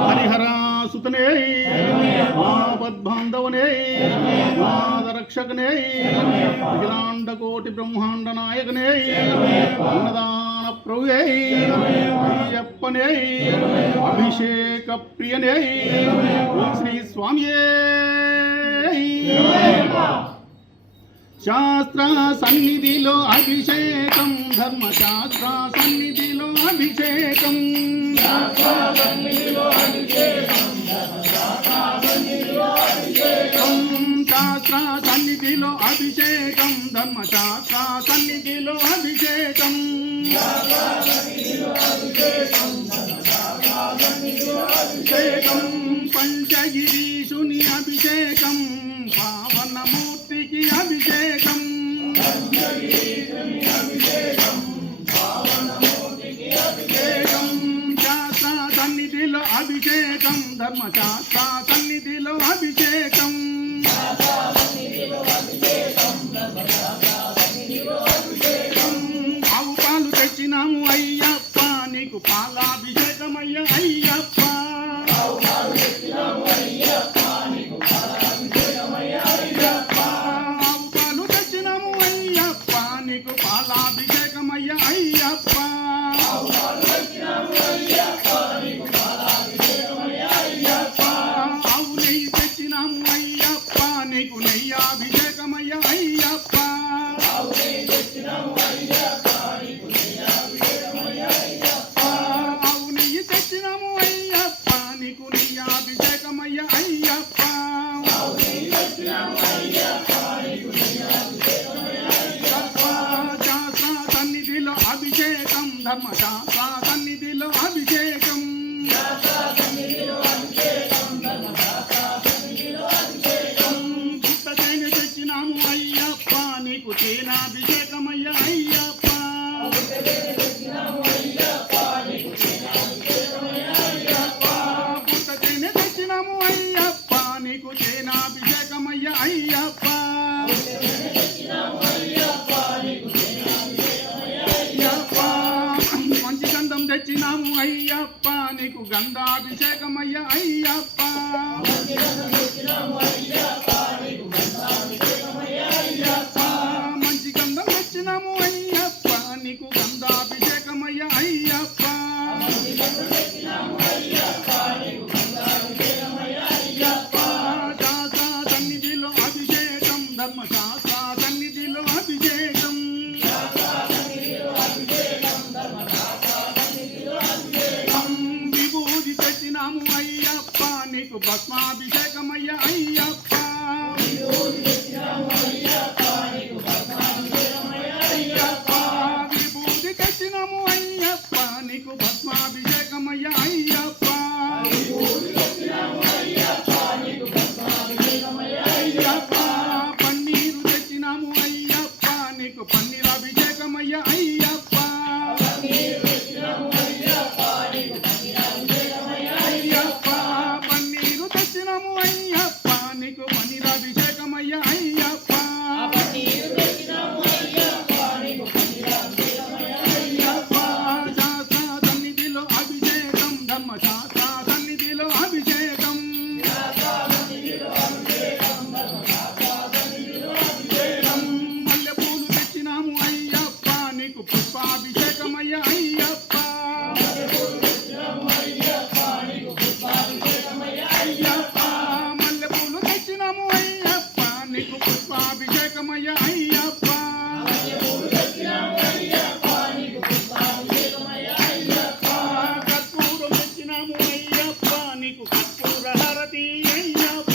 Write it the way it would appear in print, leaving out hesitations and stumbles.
హరిహరాసుతనే ఆపద్బాంధవనే నాదరక్షకనే అఖిలాండకోటి బ్రహ్మాండ నాయకనే అన్నదాన ప్రభువే అయ్యప్పనే అభిషేక ప్రియనే ఓం శ్రీ స్వామియే. శాస్త్ర సన్నిధిలో అభిషేకం ధర్మశాస్త్ర సన్నిధిలో అభిషేకం శాస్త్ర సన్నిధిలో అభిషేకం ధర్మశాస్త్ర సన్నిధిలో అభిషేకం పంచగిరీషుని అభిషేకం పావనమూర్తికి అభిషేకం శాస్త్ర సన్నిధిలో అభిషేకం ధర్మశాస్త్ర సన్నిధిలో అభిషేకం ఆవు పాలు తెచ్చినాము అయ్యప్ప నీకు పాలాభిషేకమయ్య అయ్యప్ప ఆవు పాలు తెచ్చినాము అయ్యప్ప నీకు పాలాభిషేకమయ్య అయ్యప్ప ఆవు నెయ్యి తెచ్చినాము అయ్యప్ప నీకు నెయ్యాభిషేకమయ్య అయ్యప్ప ఆవు నెయ్యి తెచ్చినాము అయ్యప్ప నీకు నెయ్యాభిషేకమయ్య అయ్యప్ప శాస్త్ర సన్నిధిలో అభిషేకం ధర్మశాస్త్ర సన్నిధిలో అభిషేకం పుట్టతేనె తెచ్చినాము అయ్యప్ప నీకు తేనాభిషేకమయ్య అయ్యప్ప పుట్టతేనె తెచ్చినాము అయ్యప్ప నీకు తేనాభిషేకమయ్య అయ్యప్ప మంచి గంధం తెచ్చినాము అయ్యప్ప నీకు గంధాభిషేకమయ్య అయ్యప్ప మంచి గంధం తెచ్చినాము అయ్యప్ప నీకు గంధాభిషేకమయ్య అయ్యప్ప శాస్త్ర సన్నిధిలో అభిషేకం ధర్మశాస్త్ర సన్నిధిలో అభిషేకం విభూతి తెచ్చినాము అయ్యప్ప నీకు భస్మాభిషేకమయ్య అయ్యప్ప విభూతి తెచ్చినాము అయ్యప్ప నీకు భస్మాభిషేకమయ్య అయ్యప్ప పన్నీరు తెచ్చినాము అయ్యప్ప నీకు పన్నీరాభిషేకమయ్య అయ్యప్ప పన్నీరు తెచ్చినాము అయ్యప్ప నీకు పన్నీరాభిషేకమయ్య అయ్యప్ప శాస్త్ర సన్నిధిలో అభిషేకం ధర్మశాస్త్ర సన్నిధిలో అభిషేకం మల్లెపూలు తెచ్చినాము అయ్యప్ప నీకు పుష్పాభిషేకమయ్య అయ్యప్ప మల్లెపూలు తెచ్చినాము అయ్యప్ప నీకు పుష్పాభిషేకమయ్య అయ్యప్ప కర్పూరం తెచ్చినాము అయ్యప్ప నీకు కర్పూర హారతి అయ్యప్ప